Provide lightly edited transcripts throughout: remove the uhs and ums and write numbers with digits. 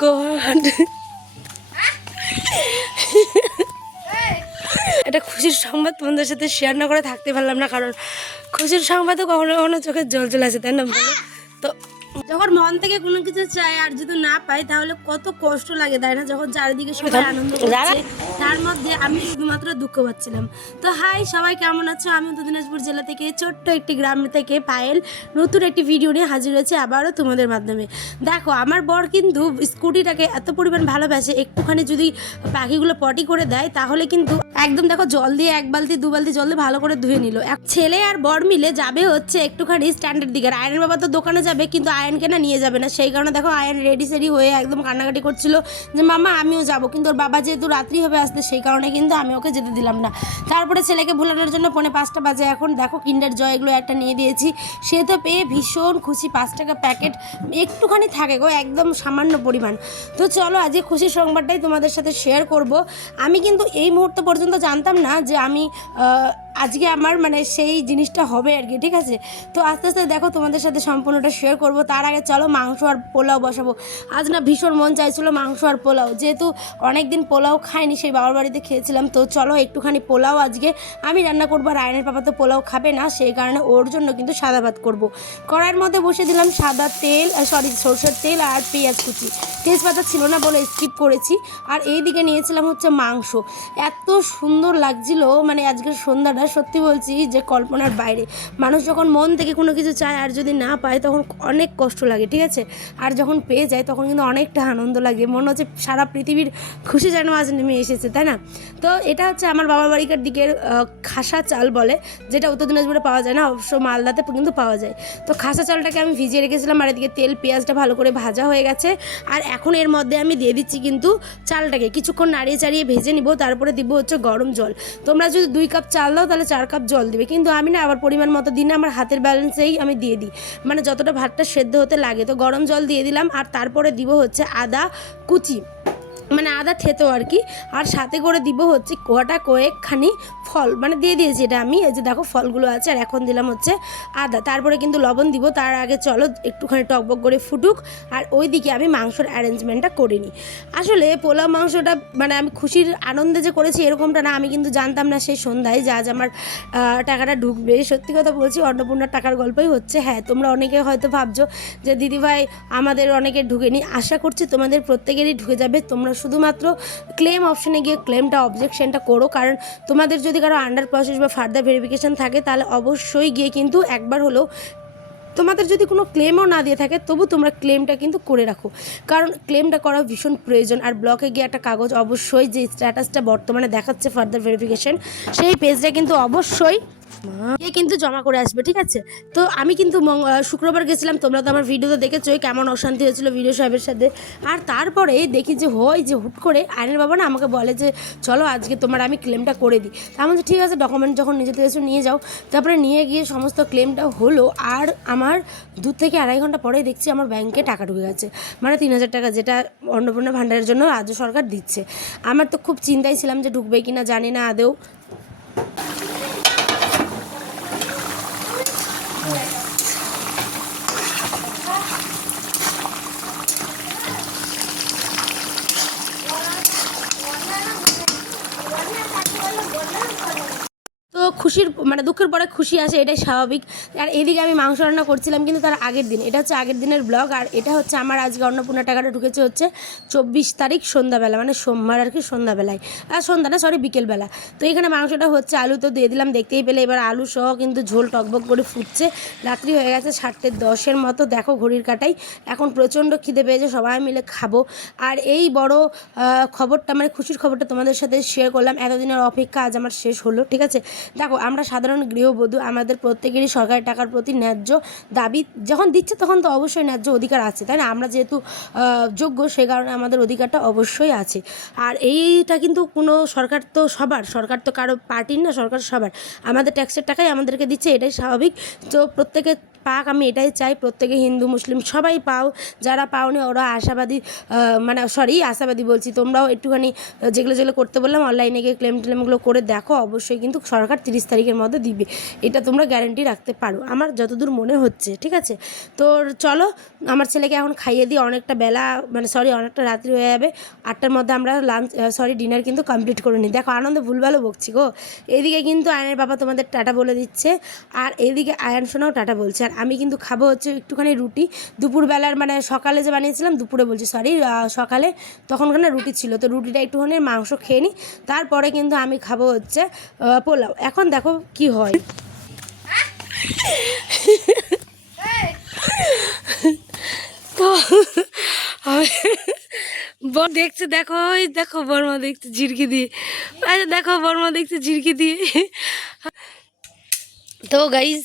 God, এটা খুশির সংবাদ তোমাদের সাথে শেয়ার না করে থাকতে পারলাম না, কারণ খুশির সংবাদও কখনো কখনো চোখে জল চলে আসে, তাই না বলো? তো যখন মন থেকে কোনো কিছু চাই আর যদি না পাই তাহলে কত কষ্ট লাগে, তাই না? যখন চারিদিকে সবাই আনন্দ করছে তার মধ্যে আমি শুধুমাত্র দুঃখ পাচ্ছিলাম। তো হাই সবাই, কেমন আছো? আমি উত্তর দিনাজপুর জেলা থেকে ছোট্ট একটি গ্রাম থেকে পায়েল নতুন একটি ভিডিও নিয়ে হাজির হয়েছে আবারও তোমাদের মাধ্যমে। দেখো, আমার বর কিন্তু স্কুটিটাকে এত পরিমাণ ভালোবাসে, একটুখানি যদি পাখিগুলো পটি করে দেয় তাহলে কিন্তু একদম দেখো জল দিয়ে 1 বালতি 2 বালতি জল দিয়ে ভালো করে ধুয়ে নিল। এক ছেলে আর বর মিলে যাবে হচ্ছে একটুখানি স্ট্যান্ডার্ড দিকে। আয়নের বাবা তো দোকানে যাবে, কিন্তু আয়নকে না নিয়ে যাবে না, সেই কারণে দেখো আয়ন রেডি সেডি হয়ে একদম কান্নাকাটি করছিল যে মামা আমিও যাবো, কিন্তু ওর বাবা যেহেতু রাত্রি হবে আসতে, সেই কারণে কিন্তু আমি ওকে যেতে দিলাম না। তারপরে ছেলেকে ভুলানোর জন্য 4:45 বাজে এখন, দেখো কিন্ডার জয় এগুলো একটা নিয়ে দিয়েছি, সে তো পেয়ে ভীষণ খুশি। 5 টাকা প্যাকেট একটুখানি থাকে গো, একদম সামান্য পরিমাণ। তো চলো আজকে খুশির সংবাদটাই তোমাদের সাথে শেয়ার করব। আমি কিন্তু এই মুহূর্ত পর্যন্ত জানতাম না যে আমি আজকে আমার মানে সেই জিনিসটা হবে আর কি, ঠিক আছে? তো আস্তে আস্তে দেখো তোমাদের সাথে সম্পূর্ণটা শেয়ার করব। তার আগে চলো মাংস আর পোলাও বসাবো। আজ না ভীষণ মন চাইছিল মাংস আর পোলাও, যেহেতু অনেক দিন পোলাও খাইনি, সেই বাবার বাড়িতে খেয়েছিলাম। তো চলো একটুখানি পোলাও আজকে আমি রান্না করবো, আর আয়নের পাপা তো পোলাও খাবে না, সেই কারণে ওর জন্য কিন্তু সাদা ভাত করবো। কড়াইয়ের মধ্যে বসে দিলাম সাদা তেল, সরষের তেল আর পেঁয়াজ কুচি। তেজপাতা ছিল না বলে স্কিপ করেছি। আর এই দিকে নিয়েছিলাম হচ্ছে মাংস। এত সুন্দর লাগছিল মানে আজকের সন্ধ্যাটা, সত্যি বলছি যে কল্পনার বাইরে। মানুষ যখন মন থেকে কোনো কিছু চায় আর যদি না পায় তখন অনেক কষ্ট লাগে, ঠিক আছে? আর যখন পেয়ে যায় তখন কিন্তু অনেকটা আনন্দ লাগে, মনে হচ্ছে সারা পৃথিবীর খুশি যেন আজ নেমে এসেছে, তাই না? তো এটা হচ্ছে আমার বাবার বাড়িকার দিকের খাসা চাল বলে, যেটা উত্তর দিনাজপুরে পাওয়া যায় না, অবশ্য মালদাতে কিন্তু পাওয়া যায়। তো খাসা চালটাকে আমি ভিজিয়ে রেখেছিলাম, আর এদিকে তেল পেঁয়াজটা ভালো করে ভাজা হয়ে গেছে। আর এখন এর মধ্যে আমি দিয়ে দিচ্ছি কিন্তু চালটাকে কিছুক্ষণ নাড়িয়ে চাড়িয়ে ভেজে নিব, তারপরে দিব হচ্ছে গরম জল। তোমরা যদি 2 কাপ চাল দাও তাহলে 4 কাপ জল দিবে, কিন্তু আমি না আবার পরিমাণ মতো দিই না, আমার হাতের ব্যালেন্সেই আমি দিয়ে দিই, মানে যতটা ভাতটা সেদ্ধ হতে লাগে। তো গরম জল দিয়ে দিলাম, আর তারপরে দিব হচ্ছে আদা কুচি, মানে আদা থেতো আর কি, আর সাথে করে দিব হচ্ছে কয়েকখানি ফল, মানে দিয়ে দিয়েছি এটা আমি, এই যে দেখো ফলগুলো আছে। আর এখন দিলাম হচ্ছে আদা, তারপরে কিন্তু লবণ দিব। তার আগে চলো একটুখানি টকবক করে ফুটুক, আর ওই দিকে আমি মাংসর অ্যারেঞ্জমেন্টটা করে নিই। আসলে পোলাও মাংসটা মানে আমি খুশির আনন্দে যে করেছি এরকমটা না, আমি কিন্তু জানতাম না সেই সন্ধ্যায় যে আজ আমার টাকাটা ঢুকবে। সত্যি কথা বলছি, অন্নপূর্ণার টাকার গল্পই হচ্ছে। হ্যাঁ, তোমরা অনেকে হয়তো ভাবছো যে দিদিভাই আমাদের অনেকের ঢুকেনি, আশা করছি তোমাদের প্রত্যেকেরই ঢুকে যাবে। তোমরা শুধুমাত্র ক্লেম অপশনে গিয়ে ক্লেমটা অবজেকশনটা করো, কারণ তোমাদের যদি কারো আন্ডার প্রসেস বা ফার্দার ভেরিফিকেশান থাকে তাহলে অবশ্যই গিয়ে কিন্তু একবার হলেও, তোমাদের যদি কোনো ক্লেমও না দিয়ে থাকে তবু তোমরা ক্লেমটা কিন্তু করে রাখো, কারণ ক্লেমটা করা ভীষণ প্রয়োজন। আর ব্লকে গিয়ে একটা কাগজ অবশ্যই, যে স্ট্যাটাসটা বর্তমানে দেখাচ্ছে ফার্দার ভেরিফিকেশান, সেই পেজটা কিন্তু অবশ্যই কিন্তু জমা করে আসবে, ঠিক আছে? তো আমি কিন্তু শুক্রবার গেছিলাম, তোমরা তো আমার ভিডিওতে দেখেছোই কেমন অশান্তি হয়েছিল ভিডিও সাহেবের সাথে। আর তারপরে দেখি যে হুট করে আয়নের বাবা না আমাকে বলে যে চলো আজকে তোমার আমি ক্লেমটা করে দিই। তা আমি ঠিক আছে, ডকুমেন্ট যখন নিজেতে এসে নিয়ে যাও। তারপরে নিয়ে গিয়ে সমস্ত ক্লেমটা হলো, আর আমার 2 থেকে 2.5 ঘন্টা পরেই দেখছি আমার ব্যাংকে টাকা ঢুকে গেছে, মানে 3,000 টাকা, যেটা অন্নপূর্ণা ভাণ্ডারের জন্য রাজ্য সরকার দিচ্ছে। আমার তো খুব চিন্তায় ছিলাম যে ঢুকবে কিনা, জানি না আদেও। তো খুশির মানে দুঃখের পরে খুশি আসে, এটাই স্বাভাবিক। আর এদিকে আমি মাংস রান্না করছিলাম কিন্তু তার আগের দিন, এটা হচ্ছে আগের দিনের ব্লগ। আর এটা হচ্ছে আমার আজকে অন্নপূর্ণা টাকাটা ঢুকেছে হচ্ছে 24 তারিখ সন্ধ্যাবেলা, মানে সোমবার আর কি, সন্ধ্যাবেলায়, সন্ধ্যা না সরি বিকেলবেলা। তো এখানে মাংসটা হচ্ছে, আলু তো দিয়ে দিলাম দেখতেই পেলে, এবার আলু সহ কিন্তু ঝোল টকবক করে ফুটছে। রাত্রি হয়ে গেছে 7:10 মতো, দেখো ঘড়ির কাটাই। এখন প্রচণ্ড খিদে পেয়েছে, সবাই মিলে খাবো। আর এই বড় খবরটা মানে খুশির খবরটা তোমাদের সাথে শেয়ার করলাম, এতদিনের অপেক্ষা আজ আমার শেষ হলো, ঠিক আছে? দেখো, আমরা সাধারণ গৃহবধূ, আমাদের প্রত্যেকেরই সরকারি টাকার প্রতি ন্যায্য দাবি যখন দিচ্ছে তখন তো অবশ্যই ন্যায্য অধিকার আছে, তাই না? আমরা যেহেতু যোগ্য, সে কারণে আমাদের অধিকারটা অবশ্যই আছে। আর এইটা কিন্তু কোনো সরকার তো সবার, সরকার তো কারো পার্টির না, সরকার সবার। আমাদের ট্যাক্সের টাকাই আমাদেরকে দিচ্ছে, এটাই স্বাভাবিক। তো প্রত্যেকে পাক, আমি এটাই চাই, প্রত্যেকে হিন্দু মুসলিম সবাই পাও। যারা পাওনি ওরা আশাবাদী, মানে আশাবাদী বলছি, তোমরাও একটুখানি যেগুলো করতে বললাম অনলাইনে গিয়ে ক্লেমগুলো করে দেখো, অবশ্যই কিন্তু সরকার 30 তারিখের মধ্যে দিবে, এটা তোমরা গ্যারেন্টি রাখতে পারো আমার যতদূর মনে হচ্ছে। ঠিক আছে, তো চলো আমার ছেলেকে এখন খাইয়ে দিই, অনেকটা বেলা মানে সরি অনেকটা রাত্রি হয়ে যাবে। 8টার মধ্যে আমরা লাঞ্চ ডিনার কিন্তু কমপ্লিট করে নিই। দেখো আনন্দে ভুলভালও বকছি গো। এদিকে কিন্তু আয়নের বাবা তোমাদের টাটা বলে দিচ্ছে, আর এদিকে আয়ন সোনাও টাটা বলছে। আর আমি কিন্তু খাবো হচ্ছে একটুখানি রুটি, দুপুরবেলার মানে সকালে যে বানিয়েছিলাম, দুপুরে বলছি সকালে তখনখানে রুটি ছিল, তো রুটিটা একটুখানি মাংস খেয়ে নিই, তারপরে কিন্তু আমি খাবো হচ্ছে পোলাও। এখন দেখো কি হয়। তো বর দেখছে, দেখো ওই দেখো বর্মা দেখছে ঝিরকি দিয়ে, আচ্ছা দেখো বর্মা দেখছে ঝিরকি দিয়ে। তো গাইজ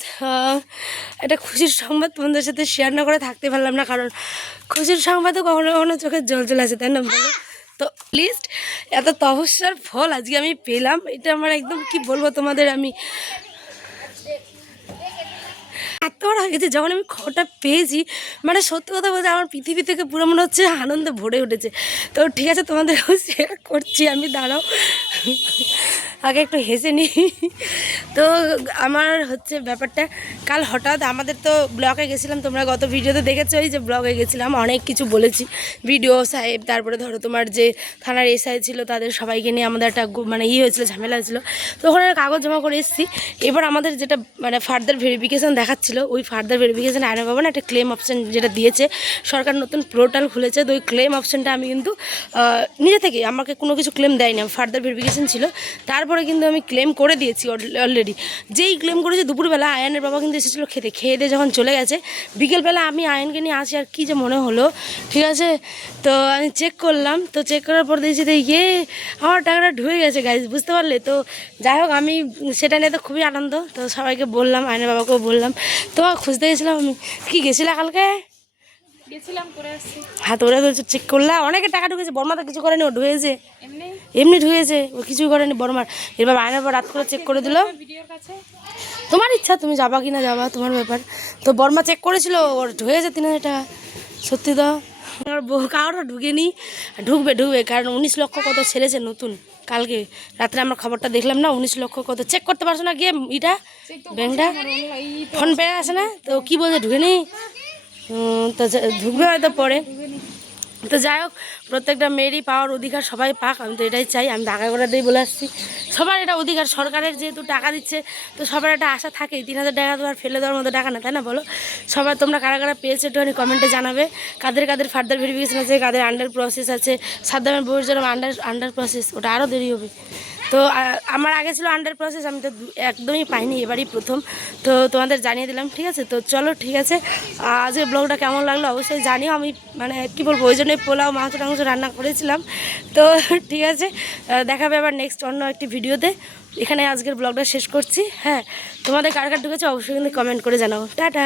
একটা খুশির সংবাদ তোমাদের সাথে শেয়ার না করে থাকতে পারলাম না, কারণ খুশির সংবাদও কখনো কখনো চোখের জল চলে আসে, তাই না বলো? তো লিস্ট এত তপস্যার ফল আজকে আমি পেলাম, এটা আমার একদম কি বলবো তোমাদের, আমি এত বড় হয়ে গেছে যখন আমি খবরটা পেয়েছি, মানে সত্যি কথা বলতে আমার পৃথিবী থেকে পুরো মনে হচ্ছে আনন্দে ভরে উঠেছে। তো ঠিক আছে তোমাদেরকেও শেয়ার করছি, আমি দাঁড়াও আগে একটু হেসে নিই। তো আমার হচ্ছে ব্যাপারটা কাল হঠাৎ আমাদের তো ব্লগে গেছিলাম, তোমরা গত ভিডিওতে দেখেছো ওই যে ব্লগে গেছিলাম, অনেক কিছু বলেছি, ভিডিও সাহেব, তারপরে ধরো তোমার যে থানার এসআই ছিল তাদের সবাইকে নিয়ে আমাদের একটা মানে হয়েছিলো, ঝামেলা হয়েছিলো। তো ওখানে কাগজ জমা করে এসেছি। এবার আমাদের যেটা মানে ফার্দার ভেরিফিকেশান দেখাচ্ছিলো, ওই ফার্দার ভেরিফিকেশান আয়না পাবো না একটা ক্লেম অপশান যেটা দিয়েছে সরকার, নতুন পোর্টাল খুলেছে, তো ওই ক্লেম অপশানটা আমি কিন্তু নিজে থেকে আমাকে কোনো কিছু ক্লেম দেয়নি, ফার্দার ভেরিফিকেশান ছিল, তারপরে কিন্তু আমি ক্লেম করে দিয়েছি অলরেডি। যেই ক্লেম করেছে দুপুরবেলা আয়নের বাবা কিন্তু এসেছিলো খেয়ে দিয়ে যখন চলে গেছে, বিকেলবেলা আমি আয়নকে নিয়ে আসি, আর কী যে মনে হলো, ঠিক আছে। তো আমি চেক করলাম, তো চেক করার পর দেখছি তো আমার টাকাটা ঢুকে গেছে গাইজ, বুঝতে পারলে? তো যাই হোক আমি সেটা নিয়ে তো খুবই আনন্দ, তো সবাইকে বললাম, আয়নের বাবাকেও বললাম। তো খুঁজতে গেছিলাম আমি, কি গেছিলা কালকে? গেছিলাম করে আসছি। হাত ওরা ধরছে, চেক করলাম, অনেকে টাকা ঢুকেছে, বর্মা তো কিছু করেনি, ও ঢুকেছে এমনি ঢুকেছে, ও কিছুই করেনি বর্মার। এবার আয়নার পর রাত করে চেক করে দিল, ভিডিওর কাছে তোমার ইচ্ছা তুমি যাবা কি না যাবা তোমার ব্যাপার। তো বর্মা চেক করেছিল, ওর ঢুকেছে 3000 টাকা। সত্যি তো আর বহু কারোর ঢুকেনি, ঢুকবে কারণ 19 লক্ষ কত ছেড়েছে নতুন। কালকে রাত্রে আমরা খবরটা দেখলাম না, 19 লক্ষ কত। চেক করতে পারছো না গিয়ে এটা ব্যাংকটা, ফোন পে আছে না, তো কি বলছে ঢুকেনি, তো ঢুকবে হয়তো পরে। তো যাই হোক প্রত্যেকটা মেয়েরই পাওয়ার অধিকার, সবাই পাক, আমি তো এটাই চাই, আমি টাকা করে দিয়ে বলে আসছি, সবার এটা অধিকার, সরকারের যেহেতু টাকা দিচ্ছে তো সবার একটা আশা থাকেই, 3000 টাকা তো আর ফেলে দেওয়ার মতো টাকা না, তাই না বলো? সবার তোমরা কারা কারা পেয়েছো একটুখানি কমেন্টে জানাবে, কাদের কাদের ফার্দার ভেরিফিকেশন আছে, কাদের আন্ডার প্রসেস আছে। সাদ্দামের বউয়ের জন্য আন্ডার প্রসেস, ওটা আরও দেরি হবে। তো আমার আগে ছিল আন্ডার প্রসেস, আমি তো একদমই পাইনি, এবারই প্রথম। তো তোমাদের জানিয়ে দিলাম, ঠিক আছে। তো চলো ঠিক আছে, আজকের ব্লগটা কেমন লাগলো অবশ্যই জানিও। আমি মানে কী বলবো, ওই জন্যই পোলাও মাংস টাংস রান্না করেছিলাম। তো ঠিক আছে, দেখাবে আবার নেক্সট অন্য একটি ভিডিওতে। এখানে আজকের ব্লগটা শেষ করছি। হ্যাঁ, তোমাদের কার কার ঢুকেছে অবশ্যই কিন্তু কমেন্ট করে জানাও। টাটা।